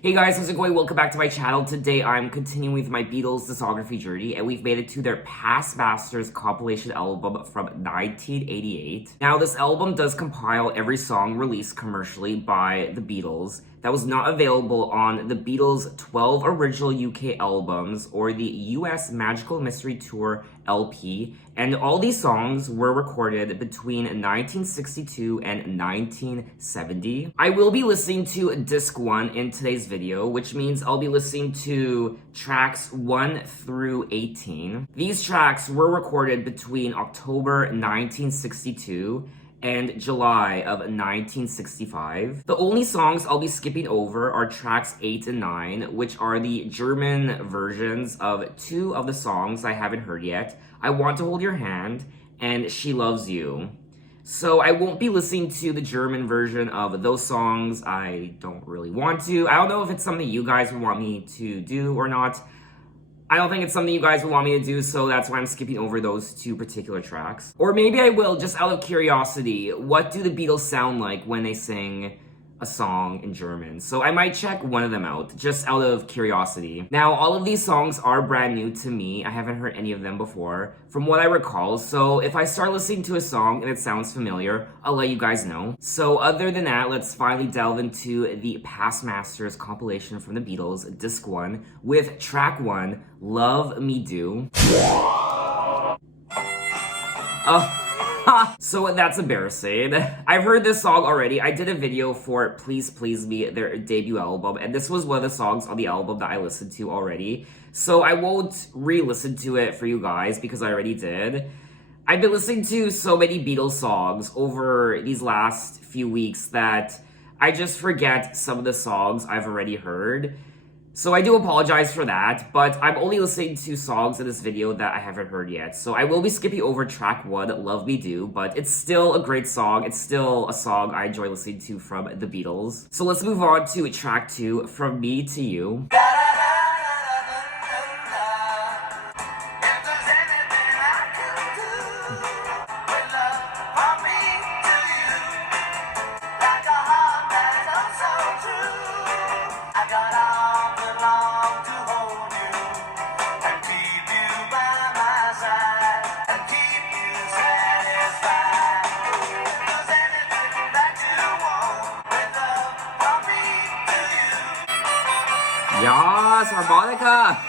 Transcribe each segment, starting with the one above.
Hey guys, how's it going? Welcome back to my channel. Today I'm continuing with my Beatles discography journey, and we've made it to their Past Masters compilation album from 1988. Now, this album does compile every song released commercially by the Beatles that was not available on the Beatles' 12 original UK albums or the US Magical Mystery Tour LP, and all these songs were recorded between 1962 and 1970. I will be listening to disc 1 in today's video, which means I'll be listening to tracks 1 through 18. These tracks were recorded between October 1962 and July of 1965. The only songs I'll be skipping over are tracks 8 and 9, which are the German versions of 2 of the songs I haven't heard yet, I Want to Hold Your Hand and She Loves You. So I won't be listening to the German version of those songs. I don't really want to. I don't know if it's something you guys would want me to do or not. I don't think it's something you guys would want me to do, so that's why I'm skipping over those 2 particular tracks. Or maybe I will, just out of curiosity. What do the Beatles sound like when they sing a song in German? So I might check one of them out, just out of curiosity. Now, all of these songs are brand new to me. I haven't heard any of them before, from what I recall. So if I start listening to a song and it sounds familiar, I'll let you guys know. So other than that, let's finally delve into the Past Masters compilation from the Beatles, disc 1, with track 1, Love Me Do. So that's embarrassing. I've heard this song already. I did a video for Please Please Me, their debut album, and this was one of the songs on the album that I listened to already. So I won't re-listen to it for you guys because I already did. I've been listening to so many Beatles songs over these last few weeks that I just forget some of the songs I've already heard. So I do apologize for that, but I'm only listening to songs in this video that I haven't heard yet. So I will be skipping over track 1, Love Me Do, but it's still a great song. It's still a song I enjoy listening to from the Beatles. So let's move on to track 2, From Me to You. Yes, harmonica!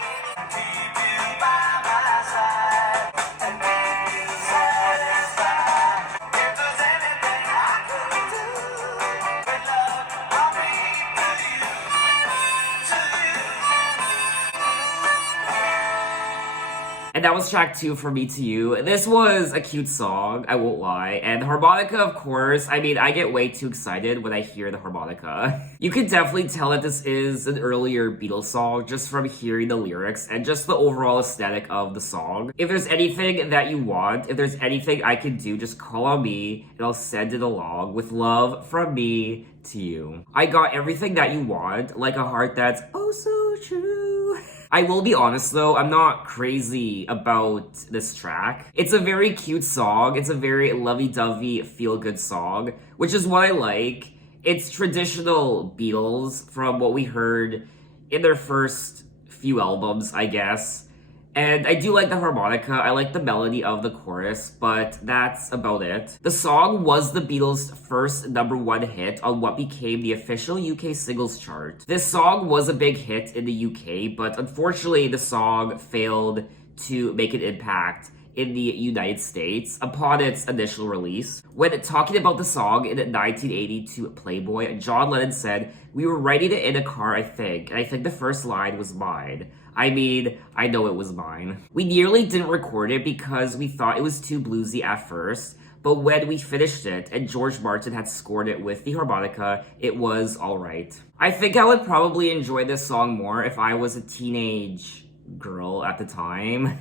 And that was track 2, From Me to You. This was a cute song, I won't lie. And the harmonica, of course, I mean, I get way too excited when I hear the harmonica. You can definitely tell that this is an earlier Beatles song just from hearing the lyrics and just the overall aesthetic of the song. If there's anything that you want, if there's anything I can do, just call on me and I'll send it along with love from me to you. I got everything that you want, like a heart that's oh so true. I will be honest though, I'm not crazy about this track. It's a very cute song. It's a very lovey-dovey, feel-good song, which is what I like. It's traditional Beatles from what we heard in their first few albums, I guess. And I do like the harmonica, I like the melody of the chorus, but that's about it. The song was the Beatles' first #1 hit on what became the official UK singles chart. This song was a big hit in the UK, but unfortunately the song failed to make an impact in the United States upon its initial release. When talking about the song in 1980 to Playboy, John Lennon said, "We were writing it in a car, I think, and I think the first line was mine." I mean, I know it was mine. We nearly didn't record it because we thought it was too bluesy at first, but when we finished it and George Martin had scored it with the harmonica, it was alright. I think I would probably enjoy this song more if I was a teenage girl at the time,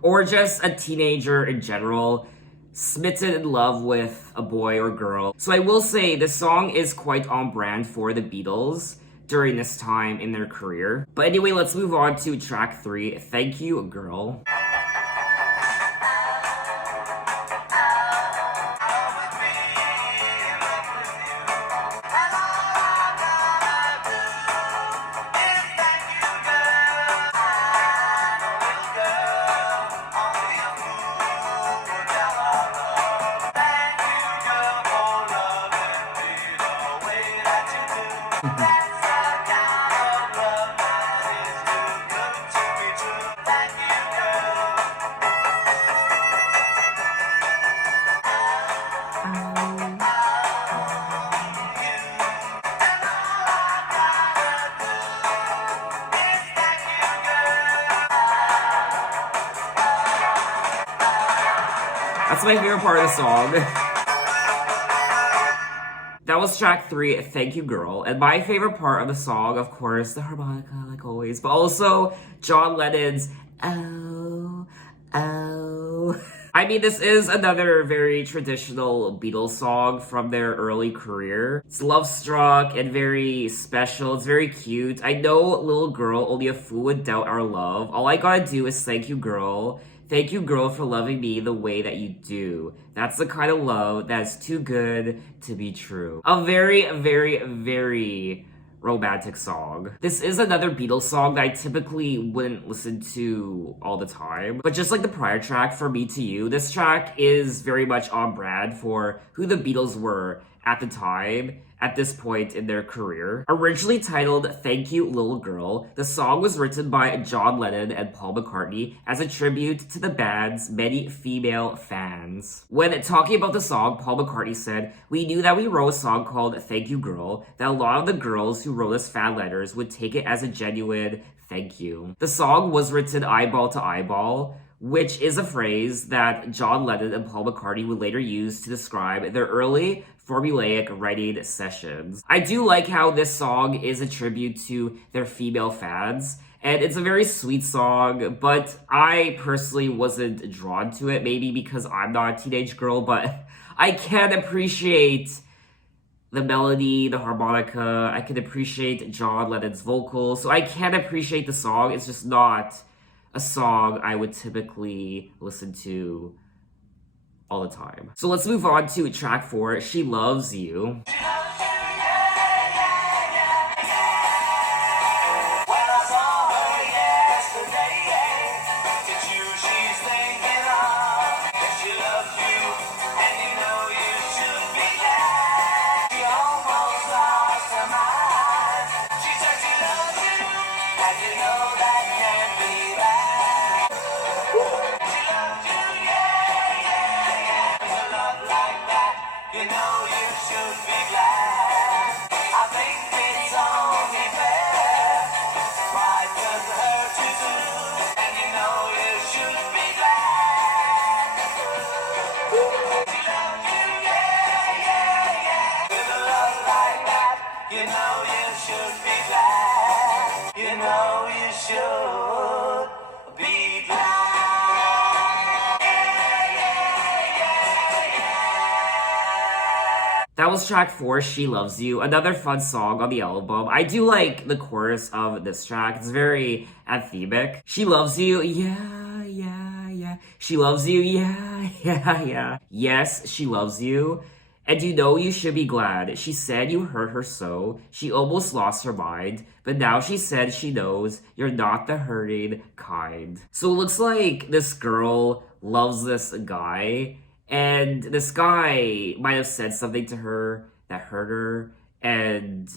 or just a teenager in general, smitten in love with a boy or girl. So I will say this song is quite on brand for the Beatles during this time in their career. But anyway, let's move on to track 3, Thank You, Girl. That's my favorite part of the song. That was track 3, Thank You Girl. And my favorite part of the song, of course, the harmonica, like always, but also John Lennon's oh, oh. I mean, this is another very traditional Beatles song from their early career. It's love-struck and very special. It's very cute. I know, little girl, only a fool would doubt our love. All I gotta do is thank you, girl. Thank you, girl, for loving me the way that you do. That's the kind of love that's too good to be true. A very, very, very romantic song. This is another Beatles song that I typically wouldn't listen to all the time. But just like the prior track, For Me to You, this track is very much on brand for who the Beatles were at the time, at this point in their career. Originally titled Thank You Little Girl, the song was written by John Lennon and Paul McCartney as a tribute to the band's many female fans. When talking about the song, Paul McCartney said, "We knew that we wrote a song called Thank You Girl, that a lot of the girls who wrote us fan letters would take it as a genuine thank you." The song was written eyeball to eyeball, which is a phrase that John Lennon and Paul McCartney would later use to describe their early formulaic writing sessions. I do like how this song is a tribute to their female fans, and it's a very sweet song, but I personally wasn't drawn to it, maybe because I'm not a teenage girl, but I can appreciate the melody, the harmonica, I can appreciate John Lennon's vocals, so I can appreciate the song. It's just not a song I would typically listen to all the time. So let's move on to track 4, She Loves You. That was track 4, She Loves You, another fun song on the album. I do like the chorus of this track. It's very anthemic. She loves you, yeah, yeah, yeah. She loves you, yeah, yeah, yeah. Yes, she loves you. And you know you should be glad. She said you hurt her so. She almost lost her mind. But now she said she knows you're not the hurting kind. So it looks like this girl loves this guy. And this guy might have said something to her that hurt her. And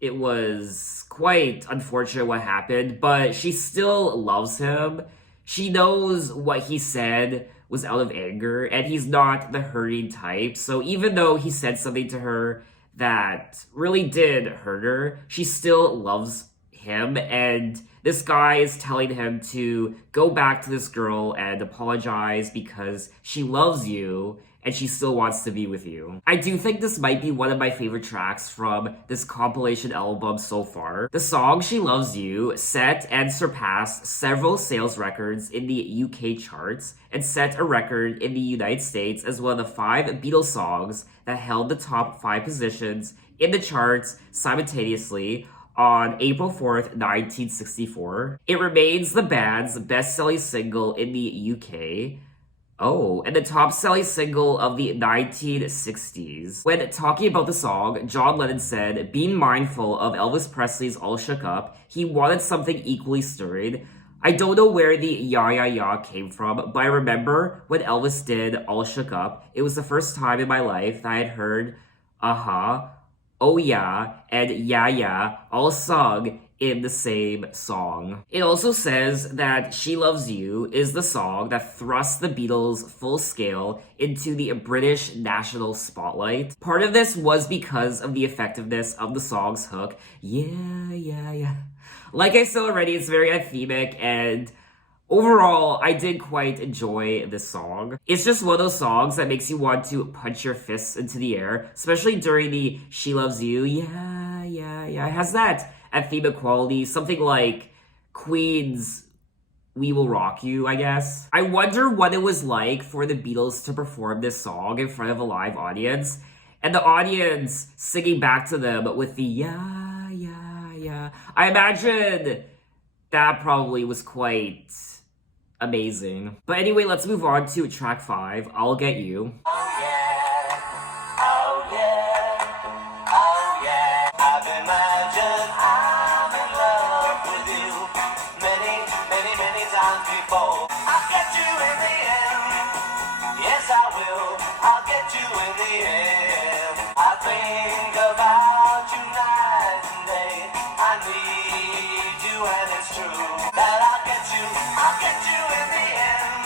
it was quite unfortunate what happened. But she still loves him. She knows what he said was out of anger, and he's not the hurting type. So even though he said something to her that really did hurt her, she still loves him, and this guy is telling him to go back to this girl and apologize because she loves you and she still wants to be with you. I do think this might be one of my favorite tracks from this compilation album so far. The song She Loves You set and surpassed several sales records in the UK charts and set a record in the United States as one of the 5 Beatles songs that held the top 5 positions in the charts simultaneously on April 4th, 1964. It remains the band's best-selling single in the UK. Oh, and the top-selling single of the 1960s. When talking about the song, John Lennon said, being mindful of Elvis Presley's All Shook Up, he wanted something equally stirring. I don't know where the ya ya ya came from, but I remember when Elvis did All Shook Up, it was the first time in my life that I had heard uh-huh, oh yeah, and yeah yeah all sung in the same song. It also says that She Loves You is the song that thrust the Beatles full scale into the British national spotlight. Part of this was because of the effectiveness of the song's hook, yeah, yeah, yeah. Like I said already, it's very anthemic, and Overall, I did quite enjoy this song. It's just one of those songs that makes you want to punch your fists into the air, especially during the She Loves You. Yeah, yeah, yeah. It has that athemic quality, something like Queen's We Will Rock You, I guess. I wonder what it was like for the Beatles to perform this song in front of a live audience, and the audience singing back to them with the yeah, yeah, yeah. I imagine that probably was quite amazing. But anyway, let's move on to track 5, I'll Get You. Oh yeah, oh yeah, oh yeah. I've imagined I'm in love with you many, many, many times before. I'll get you in the end. Yes, I will. I'll get you in the end. I think about you night and day. I need you, and it's true that I'll get you. I'll get you in the end.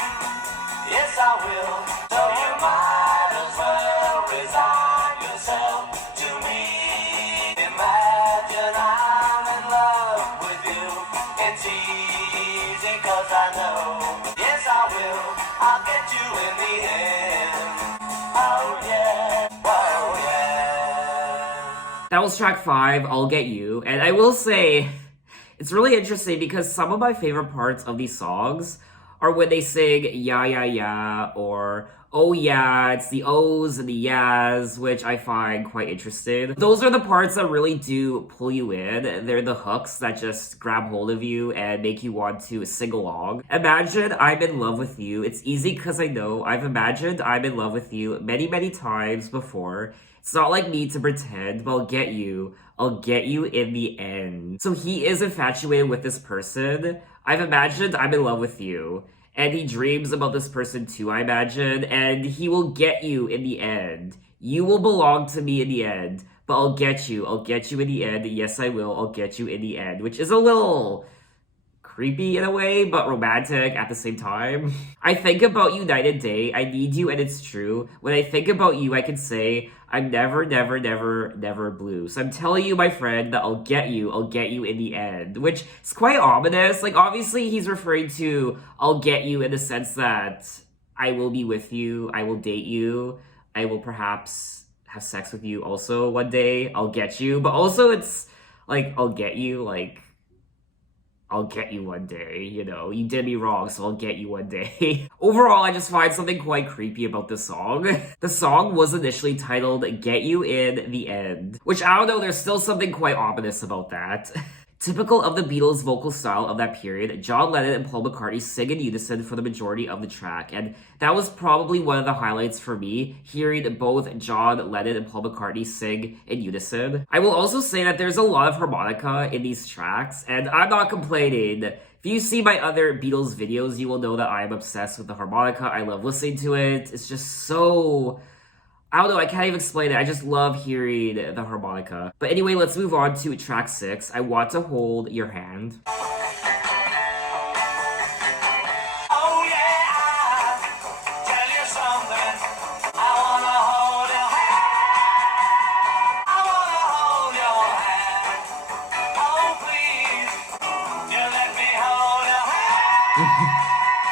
Yes, I will. So you might as well resign yourself to me. Imagine I'm in love with you. It's easy 'cause I know. Yes, I will. I'll get you in the end. Oh yeah. Oh yeah. That was track 5, I'll Get You. And I will say, it's really interesting because some of my favorite parts of these songs are when they sing yeah, yeah, yeah, or oh yeah, it's the O's and the yeahs, which I find quite interesting. Those are the parts that really do pull you in. They're the hooks that just grab hold of you and make you want to sing along. Imagine I'm in love with you. It's easy because I know I've imagined I'm in love with you many, many times before. It's not like me to pretend, but I'll get you. I'll get you in the end. So he is infatuated with this person. I've imagined I'm in love with you. And he dreams about this person too, I imagine. And he will get you in the end. You will belong to me in the end. But I'll get you. I'll get you in the end. Yes, I will. I'll get you in the end. Which is a little creepy in a way, but romantic at the same time. I think about you night and day. I need you and it's true. When I think about you, I can say, I'm never, never, never, never blue. So I'm telling you, my friend, that I'll get you in the end. Which is quite ominous. Like, obviously, he's referring to I'll get you in the sense that I will be with you, I will date you, I will perhaps have sex with you also one day, I'll get you. But also, it's like, I'll get you, like, I'll get you one day, you know, you did me wrong, so I'll get you one day. Overall, I just find something quite creepy about this song. The song was initially titled Get You in the End, which I don't know, there's still something quite ominous about that. Typical of the Beatles' vocal style of that period, John Lennon and Paul McCartney sing in unison for the majority of the track, and that was probably one of the highlights for me, hearing both John Lennon and Paul McCartney sing in unison. I will also say that there's a lot of harmonica in these tracks, and I'm not complaining. If you see my other Beatles videos, you will know that I am obsessed with the harmonica. I love listening to it. It's just so... I don't know, I can't even explain it. I just love hearing the harmonica. But anyway, let's move on to track 6, I Want to Hold Your Hand. Oh yeah, tell you something. I wanna hold your hand. I wanna hold your hand. Oh please, you let me hold your hand.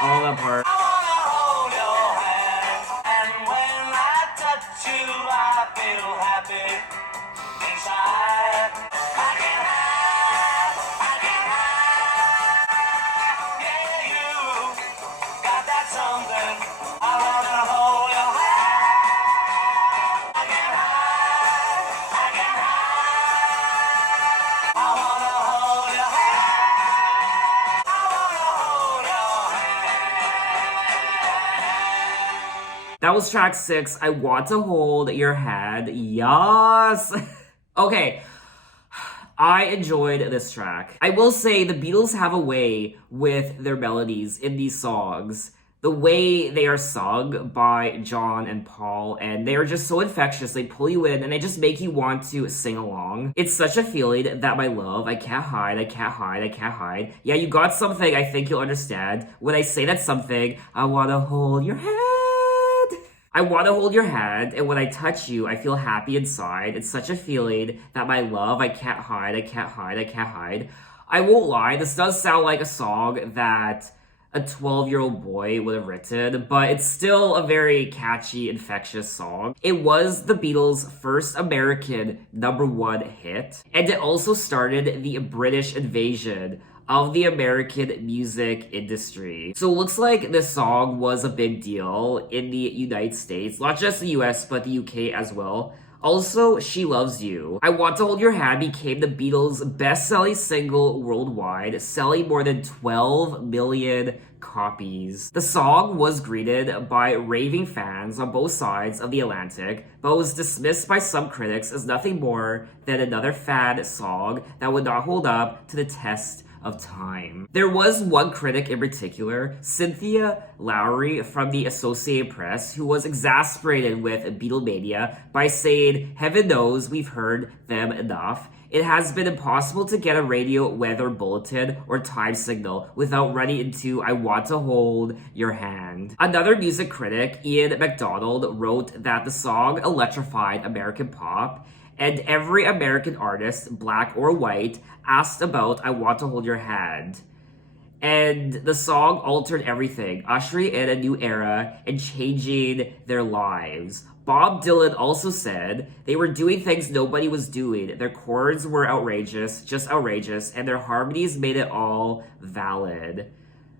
All that part. I wanna hold your hand. And when I touch you, I feel happy inside. I can hide, I can hide. Yeah, you got that something. I wanna hold your hand. I can hide, I can hide. I wanna hold your hand. I wanna hold your hand. That was track 6, I Want to Hold Your Hand. Yes! Okay, I enjoyed this track. I will say the Beatles have a way with their melodies in these songs. The way they are sung by John and Paul, and they are just so infectious. They pull you in and they just make you want to sing along. It's such a feeling that my love, I can't hide, I can't hide, I can't hide. Yeah, you got something I think you'll understand. When I say that something, I wanna hold your hand. I want to hold your hand, and when I touch you, I feel happy inside. It's such a feeling that my love, I can't hide, I can't hide, I can't hide. I won't lie, this does sound like a song that a 12-year-old boy would have written, but it's still a very catchy, infectious song. It was the Beatles' first American #1 hit, and it also started the British invasion of the American music industry. So it looks like this song was a big deal in the United States, not just the US, but the UK as well. Also, She Loves You. I Want to Hold Your Hand became the Beatles' best-selling single worldwide, selling more than 12 million copies. The song was greeted by raving fans on both sides of the Atlantic, but was dismissed by some critics as nothing more than another fad song that would not hold up to the test of time. There was one critic in particular, Cynthia Lowry from the Associated Press, who was exasperated with Beatlemania by saying, "Heaven knows we've heard them enough. It has been impossible to get a radio weather bulletin or time signal without running into I Want to Hold Your Hand." Another music critic, Ian MacDonald, wrote that the song electrified American pop, and every American artist, black or white, asked about I Want to Hold Your Hand. And the song altered everything, ushering in a new era and changing their lives. Bob Dylan also said they were doing things nobody was doing. Their chords were outrageous, just outrageous, and their harmonies made it all valid.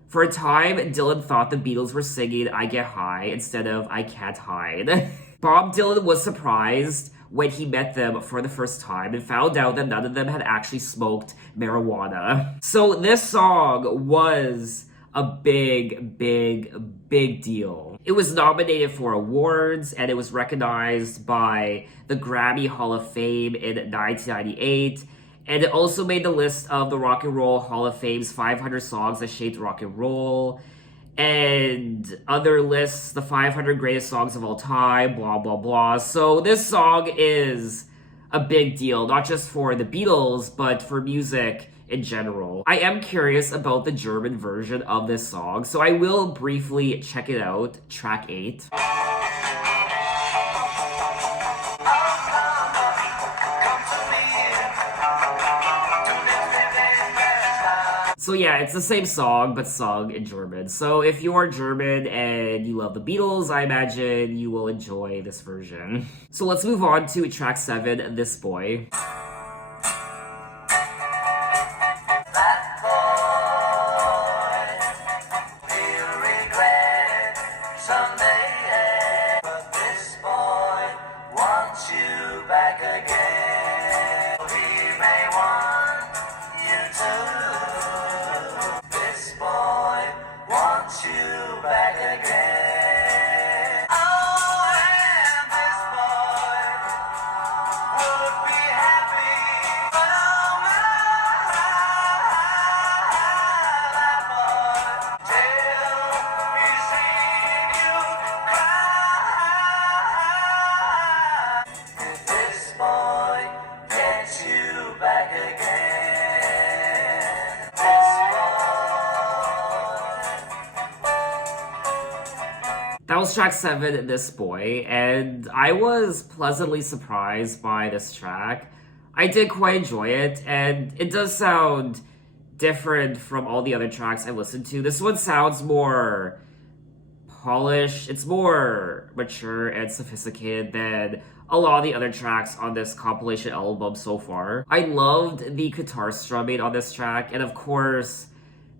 For a time, Dylan thought the Beatles were singing I Get High instead of I Can't Hide. Bob Dylan was surprised when he met them for the first time and found out that none of them had actually smoked marijuana. So this song was a big deal. It was nominated for awards and it was recognized by the Grammy Hall of Fame in 1998. And it also made the list of the Rock and Roll Hall of Fame's 500 songs that shaped rock and roll, and other lists, the 500 greatest songs of all time, blah, blah, blah. So this song is a big deal, not just for the Beatles, but for music in general. I am curious about the German version of this song, so I will briefly check it out, track 8. So yeah, it's the same song, but sung in German. So if you are German and you love the Beatles, I imagine you will enjoy this version. So let's move on to track 7, This Boy. That was track 7, This Boy, and I was pleasantly surprised by this track. I did quite enjoy it, and it does sound different from all the other tracks I listened to. This one sounds more polished, it's more mature and sophisticated than a lot of the other tracks on this compilation album so far. I loved the guitar strumming on this track, and of course,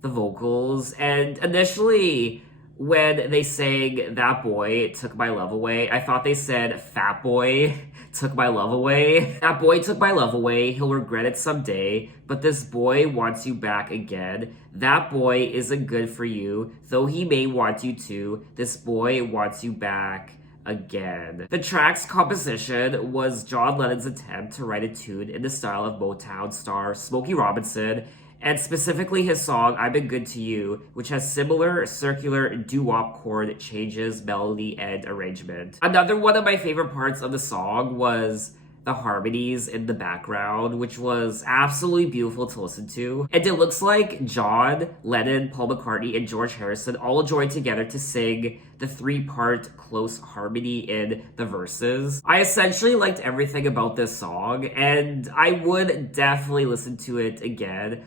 the vocals, and initially, when they sang That Boy Took My Love Away, I thought they said Fat Boy Took My Love Away. That boy took my love away, he'll regret it someday, but this boy wants you back again. That boy isn't good for you, though he may want you to. This boy wants you back again. The track's composition was John Lennon's attempt to write a tune in the style of Motown star Smokey Robinson, and specifically his song I've Been Good to You, which has similar circular doo-wop chord changes, melody, and arrangement. Another one of my favorite parts of the song was the harmonies in the background, which was absolutely beautiful to listen to. And it looks like John Lennon, Paul McCartney, and George Harrison all joined together to sing the 3-part close harmony in the verses. I essentially liked everything about this song, and I would definitely listen to it again.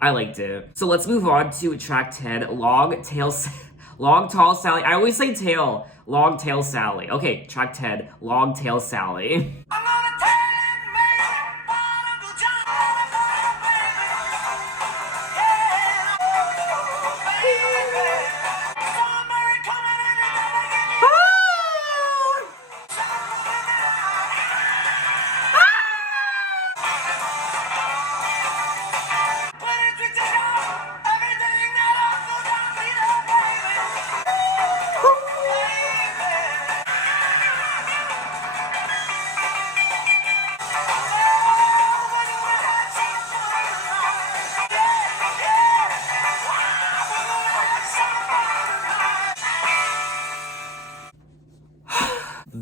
I liked it. So let's move on to track 10, Long Tall Sally. I always say tail. Longtail Sally. Okay, track 10, Longtail Sally. I'm gonna tell him, baby, what Uncle John baby. Yeah, oh, baby. Summer coming and it never give me but if you take off everything that Uncle John me love, baby.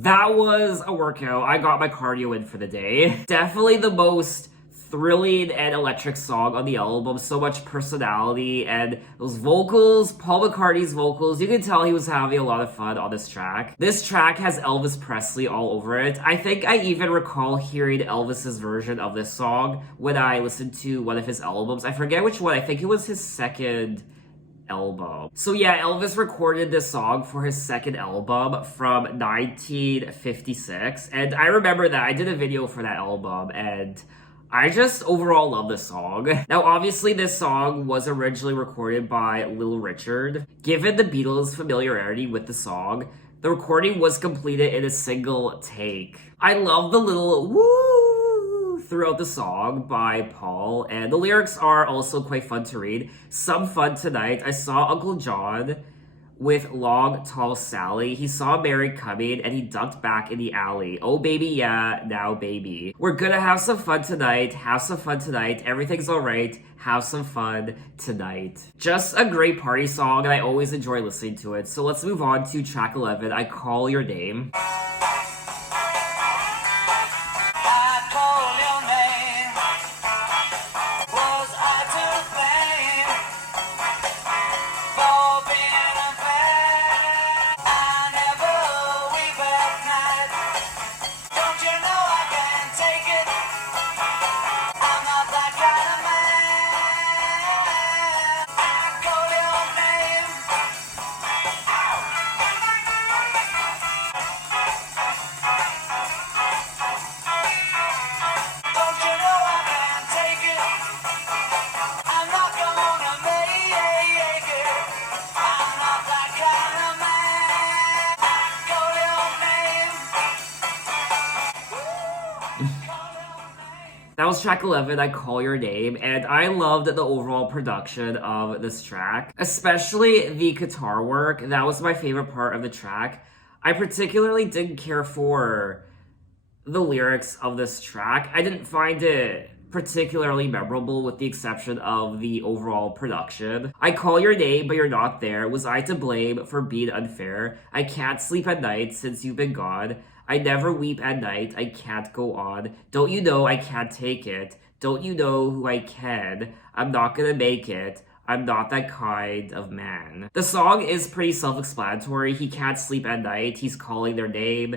That was a workout. I got my cardio in for the day. Definitely the most thrilling and electric song on the album. So much personality and those vocals, Paul McCartney's vocals. You can tell he was having a lot of fun on this track. This track has Elvis Presley all over it. I think I even recall hearing Elvis's version of this song when I listened to one of his albums. I forget which one. I think it was his second album. So yeah, Elvis recorded this song for his second album from 1956. And I remember that I did a video for that album and I just overall love this song. Now, obviously, this song was originally recorded by Little Richard. Given the Beatles' familiarity with the song, the recording was completed in a single take. I love the little woo throughout the song by Paul, and the lyrics are also quite fun to read. Some fun tonight. I saw Uncle John with Long Tall Sally. He saw Mary coming and he ducked back in the alley. Oh baby, yeah, now baby. We're gonna have some fun tonight. Have some fun tonight. Everything's alright. Have some fun tonight. Just a great party song and I always enjoy listening to it. So let's move on to track 11, I Call Your Name. I call your name. Was I to blame for being unfair? I never weep at night. Don't you know I can't take it? I'm not that kind of man. I call your name. Don't you know I can't take it? I'm not gonna make it. I'm not that kind of man. I call your name. That was track 11, I Call Your Name, and I loved the overall production of this track, especially the guitar work. That was my favorite part of the track. I particularly didn't care for the lyrics of this track. I didn't find it particularly memorable with the exception of the overall production. I call your name, but you're not there. Was I to blame for being unfair? I can't sleep at night since you've been gone. I never weep at night. I can't go on. Don't you know I can't take it? Don't you know who I can? I'm not gonna make it. I'm not that kind of man. The song is pretty self-explanatory. He can't sleep at night. He's calling their name.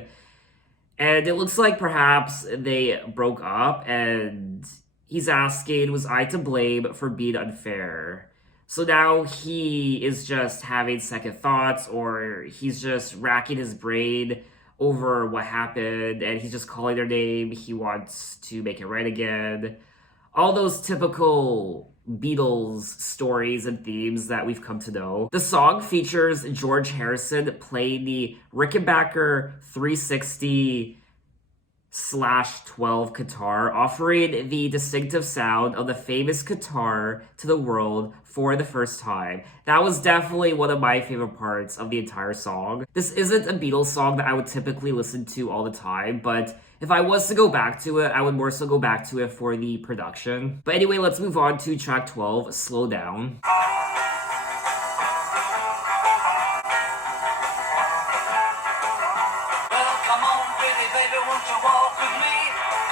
And it looks like perhaps they broke up and he's asking, was I to blame for being unfair? So now he is just having second thoughts or he's just racking his brain over what happened and he's just calling their name. He wants to make it right again. All those typical Beatles stories and themes that we've come to know. The song features George Harrison playing the Rickenbacker 360/12 guitar, offering the distinctive sound of the famous guitar to the world for the first time. That was definitely one of my favorite parts of the entire song. This isn't a Beatles song that I would typically listen to all the time, but if I was to go back to it, I would more so go back to it for the production. But anyway, let's move on to track 12, Slow Down. Well, come on, pretty baby, won't you walk with me?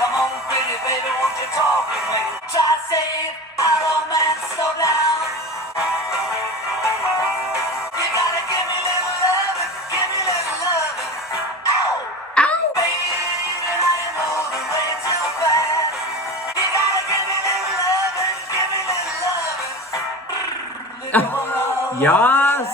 Come on, pretty baby, won't you talk with me? Try to save our romance, slow down. You gotta give me little loving, give me little loving. Ow! Ow! Baby, I am moving way too fast. You gotta give me little loving, give me little loving. Yes!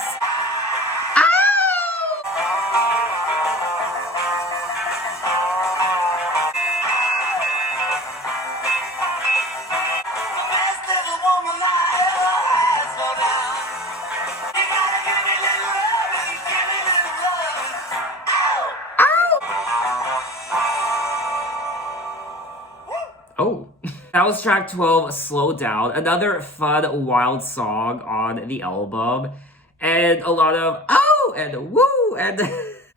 The best little woman I ever had, slow down. You gotta give me little loving, give me little loving. Oh. That was track 12, Slow Down. Another fun, wild song on the album. And a lot of oh and woo. And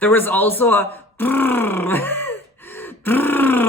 there was also a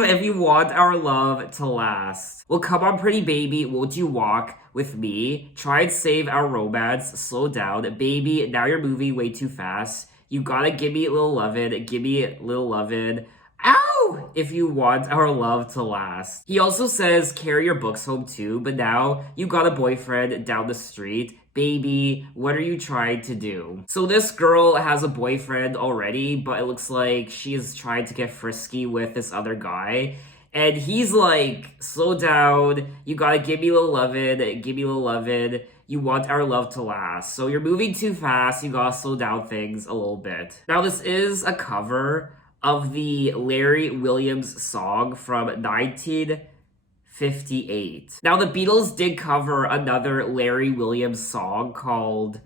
if you want our love to last. Well, come on, pretty baby, won't you walk with me? Try and save our romance. Slow down. Baby, now you're moving way too fast. You gotta give me a little lovin', give me a little lovin'. Ow! If you want our love to last. He also says, carry your books home too, but now you got a boyfriend down the street. Baby, what are you trying to do? So this girl has a boyfriend already, but it looks like she is trying to get frisky with this other guy. And he's like, slow down, you gotta give me a little lovin', give me a little lovin'. You want our love to last. So you're moving too fast, you gotta slow down things a little bit. Now this is a cover of the Larry Williams song from 1958. Now, the Beatles did cover another Larry Williams song called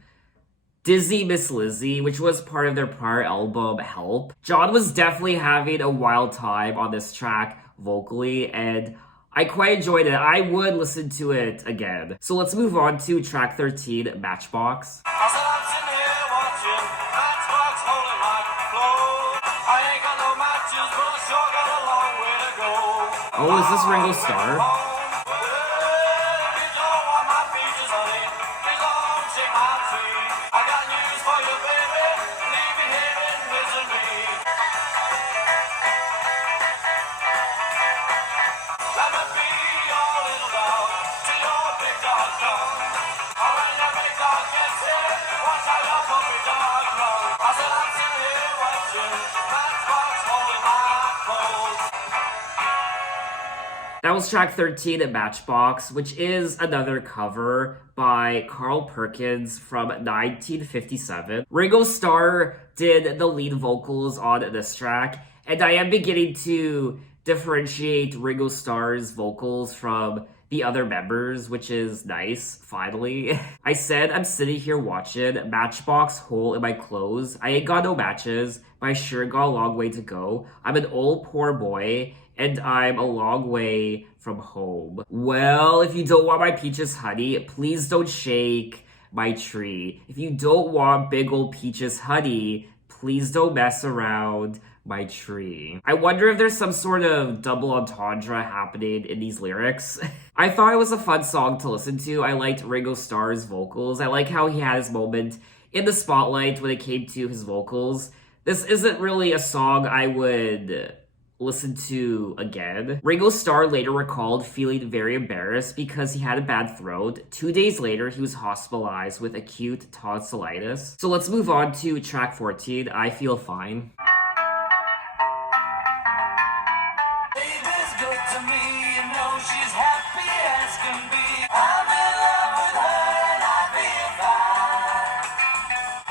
Dizzy Miss Lizzy, which was part of their prior album, Help. John was definitely having a wild time on this track vocally, and I quite enjoyed it. I would listen to it again. So let's move on to track 13, Matchbox. I said I'm sitting here watching Matchbox holding my clothes. I ain't got no matches, but I sure got a long way to go. Oh, is this Ringo Starr? Well, if you don't want my peaches, honey, please don't shake my tree. I got news for you, baby. Leave me here in misery. Let me be your little dog till your big dog comes. Or when your big dog gets sick, watch how your puppy dog runs. I said I'm sitting here watching Matchbox holding my clothes. That was track 13 at Matchbox, which is another cover by Carl Perkins from 1957. Ringo Starr did the lead vocals on this track, and I am beginning to differentiate Ringo Starr's vocals from the other members, which is nice, finally. I said I'm sitting here watching Matchbox hole in my clothes. I ain't got no matches, but I sure got a long way to go. I'm an old poor boy, and I'm a long way from home. Well, if you don't want my peaches, honey, please don't shake my tree. If you don't want big old peaches, honey, please don't mess around my tree. I wonder if there's some sort of double entendre happening in these lyrics. I thought it was a fun song to listen to. I liked Ringo Starr's vocals. I like how he had his moment in the spotlight when it came to his vocals. This isn't really a song I would listen to again. Ringo Starr later recalled feeling very embarrassed because he had a bad throat. 2 days later, he was hospitalized with acute tonsillitis. So let's move on to track 14, I Feel Fine. Baby's good to me, you know she's happy as can be. I'm in love with her and I feel fine.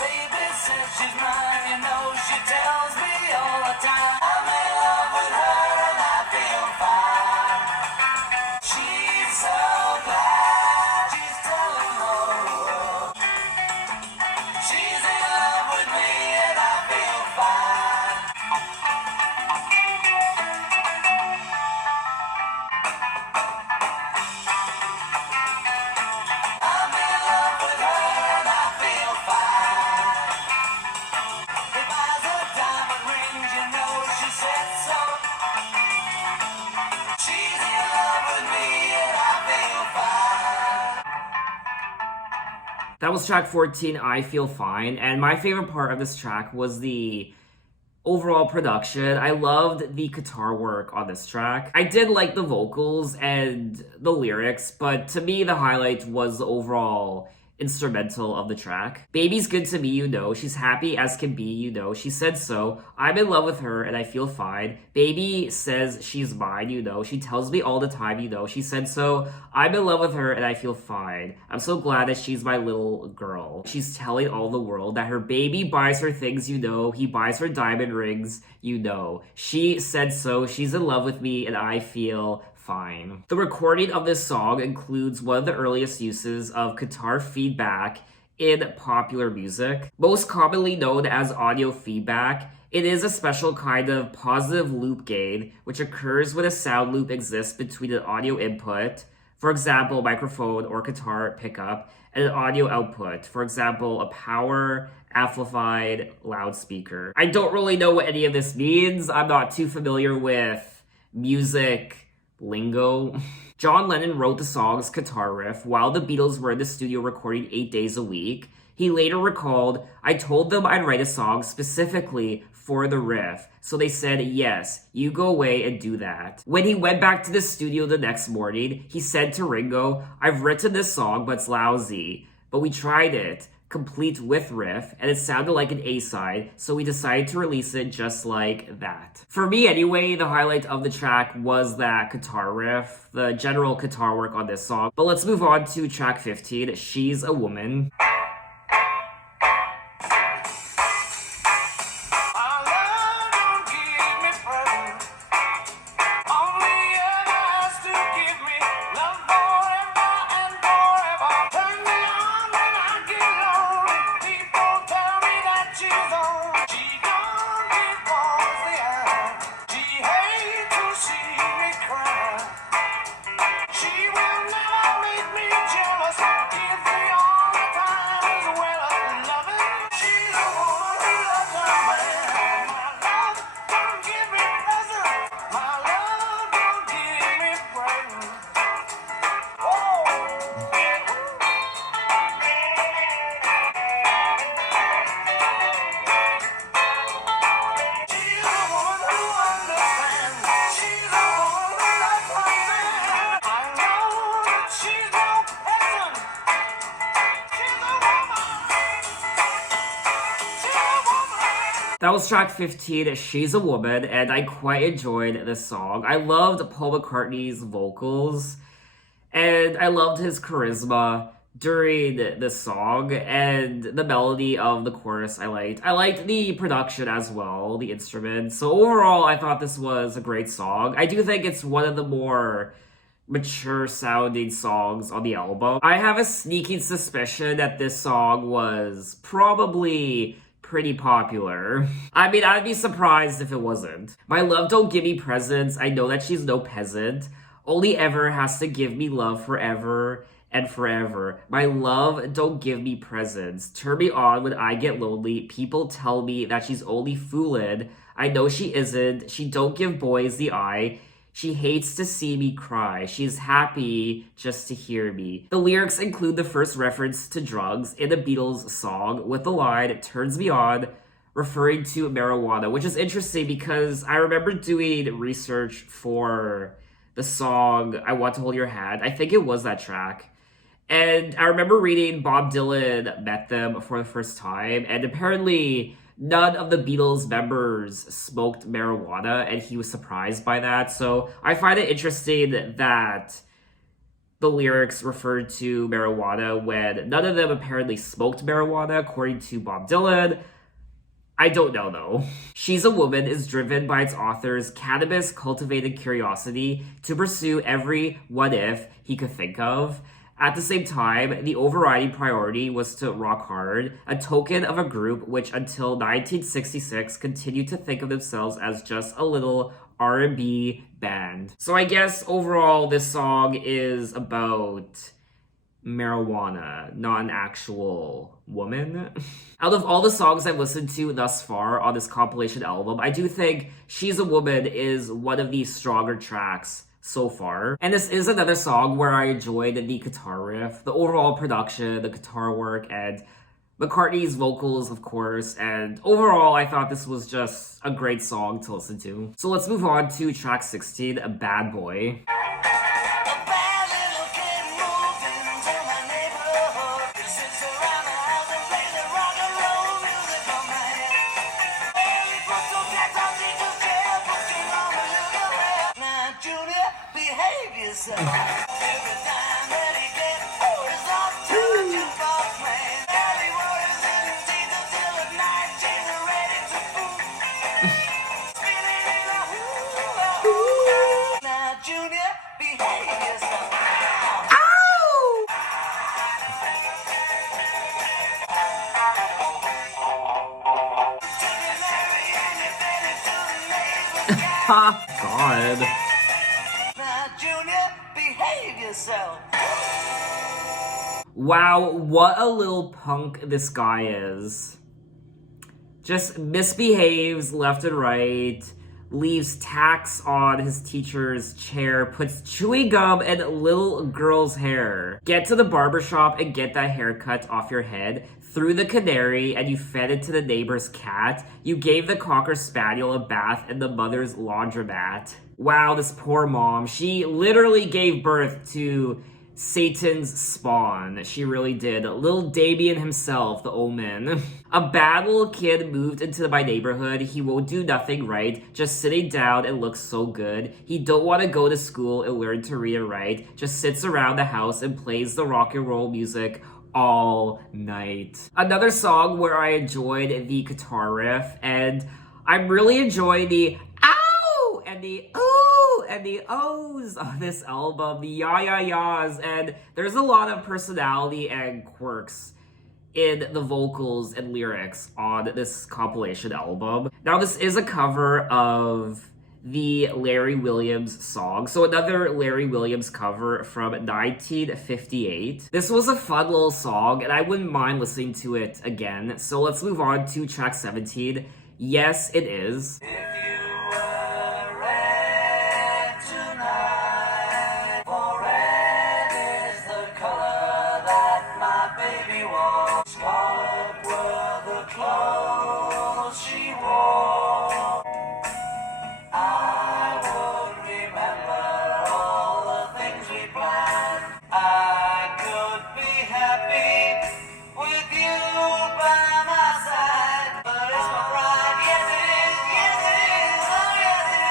Baby says she's mine, you know she tells me all the time. I'm in love with her and I feel fine. She's so glad she's telling the world. She's in love with me and I feel fine. I'm in love with her and I feel fine. He buys her diamond rings, you know she said so. She's in love with me and I feel fine. That was track 14, I Feel Fine, and my favorite part of this track was the overall production. I loved the guitar work on this track. I did like the vocals and the lyrics, but to me the highlight was the overall instrumental of the track. Baby's good to me, you know. She's happy as can be, you know. She said so. I'm in love with her and I feel fine. Baby says she's mine, you know. She tells me all the time, you know. She said so. I'm in love with her and I feel fine. I'm so glad that she's my little girl. She's telling all the world that her baby buys her things, you know. He buys her diamond rings, you know. She said so. She's in love with me and I feel fine. The recording of this song includes one of the earliest uses of guitar feedback in popular music. Most commonly known as audio feedback, it is a special kind of positive loop gain which occurs when a sound loop exists between an audio input, for example, microphone or guitar pickup, and an audio output, for example, a power amplified loudspeaker. I don't really know what any of this means. I'm not too familiar with music lingo. John Lennon wrote the song's guitar riff while the Beatles were in the studio recording 8 days a week. He later recalled, I told them I'd write a song specifically for the riff, so they said, yes, you go away and do that. When he went back to the studio the next morning, he said to Ringo, I've written this song, but it's lousy. But we tried it, complete with riff, and it sounded like an A-side, so we decided to release it just like that. For me anyway, the highlight of the track was that guitar riff, the general guitar work on this song. But let's move on to track 15, She's a Woman. That was track 15, She's a Woman, and I quite enjoyed this song. I loved Paul McCartney's vocals, and I loved his charisma during this song, and the melody of the chorus I liked. I liked the production as well, the instruments. So overall, I thought this was a great song. I do think it's one of the more mature sounding songs on the album. I have a sneaking suspicion that this song was probably pretty popular. I mean, I'd be surprised if it wasn't. My love don't give me presents. I know that she's no peasant. Only ever has to give me love forever and forever. My love don't give me presents. Turn me on when I get lonely. People tell me that she's only foolin'. I know she isn't. She don't give boys the eye. She hates to see me cry. She's happy just to hear me. The lyrics include the first reference to drugs in a Beatles song with the line, turns me on, referring to marijuana, which is interesting because I remember doing research for the song I Want to Hold Your Hand. I think it was that track. And I remember reading Bob Dylan met them for the first time, and apparently none of the Beatles members smoked marijuana, and he was surprised by that. So I find it interesting that the lyrics referred to marijuana when none of them apparently smoked marijuana, according to Bob Dylan. I don't know though. She's a Woman is driven by its author's cannabis cultivated curiosity to pursue every what if he could think of. At the same time, the overriding priority was to rock hard, a token of a group which until 1966 continued to think of themselves as just a little R&B band. So I guess overall this song is about marijuana, not an actual woman. Out of all the songs I've listened to thus far on this compilation album, I do think She's a Woman is one of the stronger tracks so far. And this is another song where I enjoyed the guitar riff, the overall production, the guitar work, and McCartney's vocals, of course. And overall, I thought this was just a great song to listen to. So let's move on to track 16, A Bad Boy. A bad little kid moved into my neighborhood. This is God. Now, Junior, behave yourself. Wow, what a little punk this guy is. Just misbehaves left and right, leaves tacks on his teacher's chair, puts chewing gum in little girl's hair. Get to the barbershop and get that haircut off your head. Threw the canary and you fed it to the neighbor's cat. You gave the Cocker Spaniel a bath in the mother's laundromat. Wow, this poor mom. She literally gave birth to Satan's spawn. She really did. Little Damien himself, the omen. A bad little kid moved into my neighborhood. He won't do nothing right, just sitting down and looks so good. He don't want to go to school and learn to read and write, just sits around the house and plays the rock and roll music all night. Another song where I enjoyed the guitar riff, and I'm really enjoying the ow and the ooh and the ohs on this album, the yas, and there's a lot of personality and quirks in the vocals and lyrics on this compilation album. Now, this is a cover of the Larry Williams song. So another Larry Williams cover from 1958. This was a fun little song, and I wouldn't mind listening to it again. So let's move on to track 17. Yes, it is. If you were red tonight, for red is the color that my baby wore. Scarlet were the clothes she wore. I would remember all the things we planned. I could be happy with you by my side, but it's my pride. Yes it is, yes it is, oh yes it is.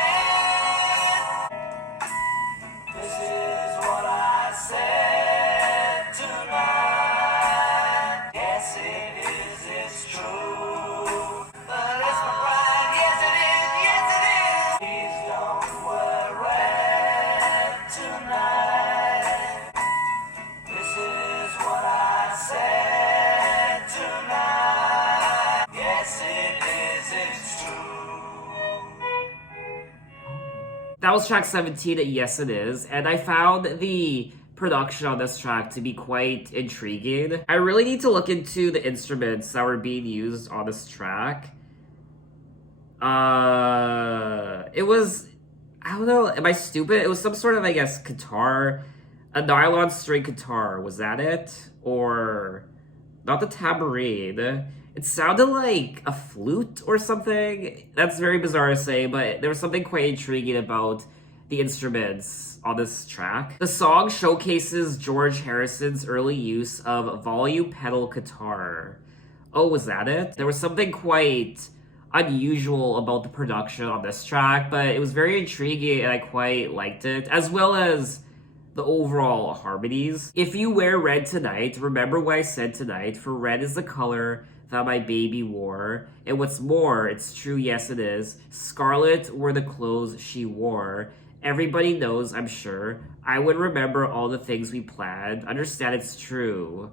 This is what I said tonight. Yes it is, it's true, but it's my pride. Yes it is, yes it is. Please don't wear red tonight. This is what I said tonight. Yes, it is, it's true. That was track 17, Yes It Is, and I found the production on this track to be quite intriguing. I really need to look into the instruments that were being used on this track. It was, I don't know, am I stupid? It was some sort of, I guess, guitar, a nylon string guitar, was that it? Or, not the tambourine. It sounded like a flute or something. That's very bizarre to say, but there was something quite intriguing about the instruments on this track. The song showcases George Harrison's early use of volume pedal guitar. Oh, was that it? There was something quite unusual about the production on this track, but it was very intriguing and I quite liked it, as well as the overall harmonies. If you wear red tonight, remember what I said tonight, for red is the color that my baby wore. And what's more, it's true, yes it is, scarlet were the clothes she wore. Everybody knows, I'm sure, I would remember all the things we planned. Understand it's true.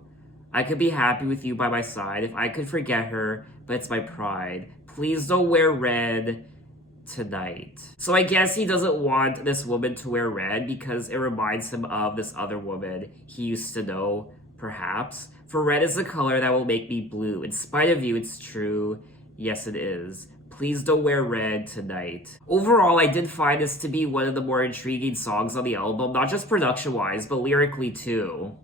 I could be happy with you by my side if I could forget her, but it's my pride. Please don't wear red tonight. So I guess he doesn't want this woman to wear red because it reminds him of this other woman he used to know, perhaps. For red is the color that will make me blue. In spite of you, it's true. Yes, it is. Please don't wear red tonight. Overall, I did find this to be one of the more intriguing songs on the album, not just production-wise, but lyrically too.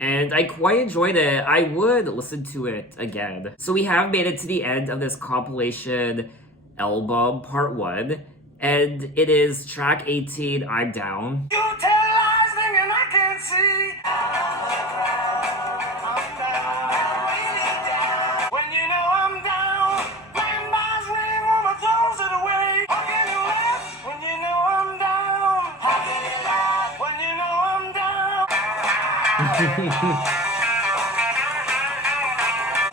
And I quite enjoyed it. I would listen to it again. So we have made it to the end of this compilation album, part 1. And it is track 18, I'm Down. You tell lies thinking I can't see. I'm down, really down. When you know I'm down, playing by swing on my toes to the way. How can you laugh when you know I'm down? How can you laugh when you know I'm down?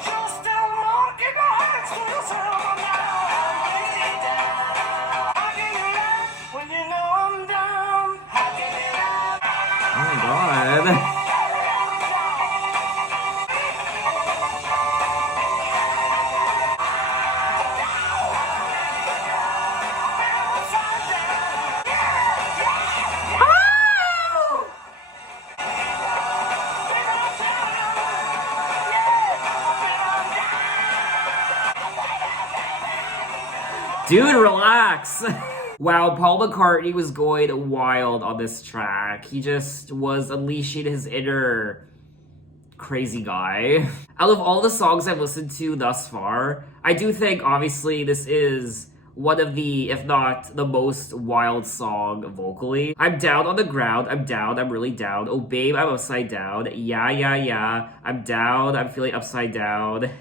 You're still monkey behind to yourself. I'm down, really down. How can you laugh when you know I'm down? How can you laugh? Oh my god. Dude, relax. Wow, Paul McCartney was going wild on this track. He just was unleashing his inner crazy guy. Out of all the songs I've listened to thus far, I do think obviously this is one of the, if not the most wild song vocally. I'm down on the ground, I'm down, I'm really down. Oh babe, I'm upside down. Yeah, yeah, yeah. I'm down, I'm feeling upside down.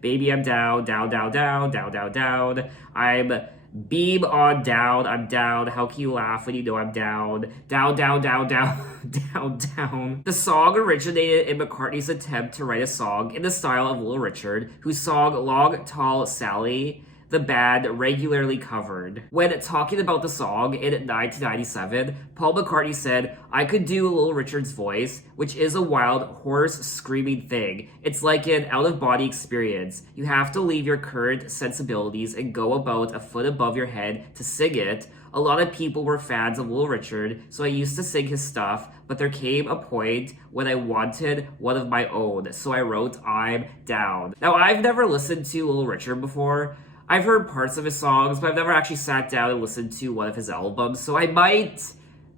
Baby, I'm down, down, down, down, down, down, down. I'm beam on down, I'm down. How can you laugh when you know I'm down? Down, down, down, down, down, down. The song originated in McCartney's attempt to write a song in the style of Little Richard, whose song Longtail Sally the band regularly covered. When talking about the song in 1997, Paul McCartney said, I could do Little Richard's voice, which is a wild, hoarse, screaming thing. It's like an out-of-body experience. You have to leave your current sensibilities and go about a foot above your head to sing it. A lot of people were fans of Little Richard, so I used to sing his stuff, but there came a point when I wanted one of my own, so I wrote I'm Down. Now, I've never listened to Little Richard before. I've heard parts of his songs, but I've never actually sat down and listened to one of his albums, so I might,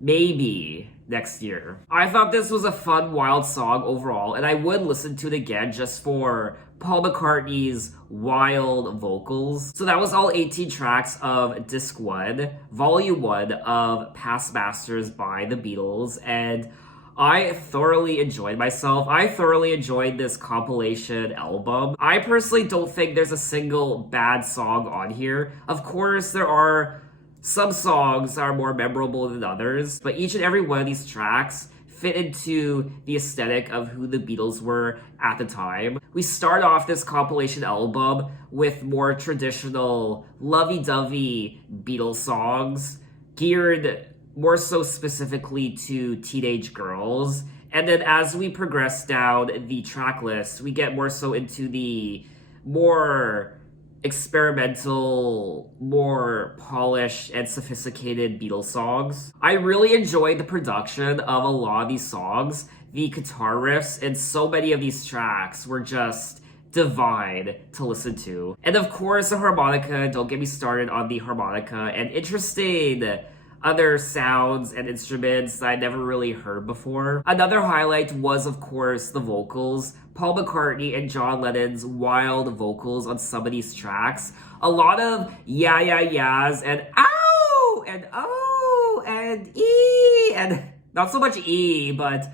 maybe, next year. I thought this was a fun, wild song overall, and I would listen to it again just for Paul McCartney's wild vocals. So that was all 18 tracks of Disc 1, Volume 1 of Past Masters by the Beatles, and I thoroughly enjoyed myself. I thoroughly enjoyed this compilation album. I personally don't think there's a single bad song on here. Of course, there are some songs that are more memorable than others, but each and every one of these tracks fit into the aesthetic of who the Beatles were at the time. We start off this compilation album with more traditional lovey-dovey Beatles songs, geared more so specifically to teenage girls. And then as we progress down the track list, we get more so into the more experimental, more polished and sophisticated Beatles songs. I really enjoyed the production of a lot of these songs. The guitar riffs in so many of these tracks were just divine to listen to. And of course, the harmonica, don't get me started on the harmonica, and interesting other sounds and instruments that I never really heard before. Another highlight was, of course, the vocals. Paul McCartney and John Lennon's wild vocals on some of these tracks. A lot of yeah, yeah, yeahs and ow and oh and e and not so much e, but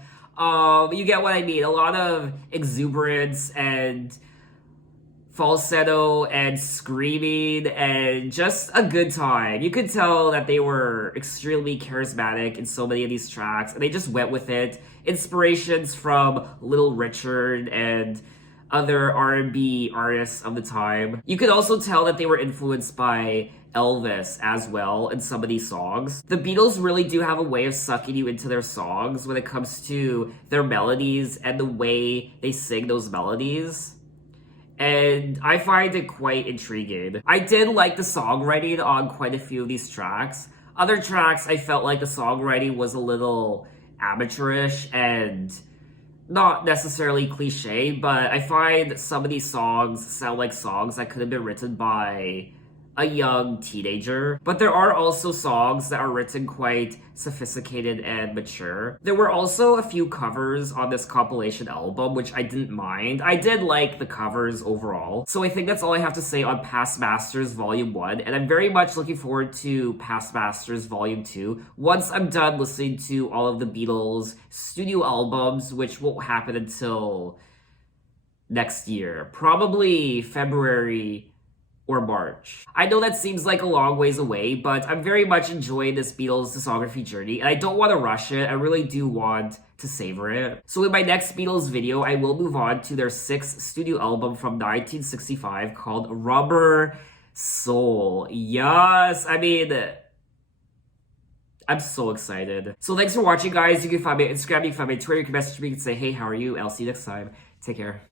you get what I mean. A lot of exuberance and falsetto and screaming and just a good time. You could tell that they were extremely charismatic in so many of these tracks, and they just went with it. Inspirations from Little Richard and other R&B artists of the time. You could also tell that they were influenced by Elvis as well in some of these songs. The Beatles really do have a way of sucking you into their songs when it comes to their melodies and the way they sing those melodies. And I find it quite intriguing. I did like the songwriting on quite a few of these tracks. Other tracks, I felt like the songwriting was a little amateurish and not necessarily cliche, but I find some of these songs sound like songs that could have been written by a young teenager. But there are also songs that are written quite sophisticated and mature. There were also a few covers on this compilation album, which I didn't mind. I did like the covers overall. So I think that's all I have to say on Past Masters Volume 1, and I'm very much looking forward to Past Masters Volume 2 once I'm done listening to all of the Beatles studio albums, which won't happen until next year. Probably February or March. I know that seems like a long ways away, but I'm very much enjoying this Beatles discography journey, and I don't want to rush it. I really do want to savor it. So in my next Beatles video, I will move on to their 6th studio album from 1965 called Rubber Soul. Yes! I mean, I'm so excited. So thanks for watching, guys. You can find me on Instagram, you can find me on Twitter, you can message me, you can say, hey, how are you? I'll see you next time. Take care.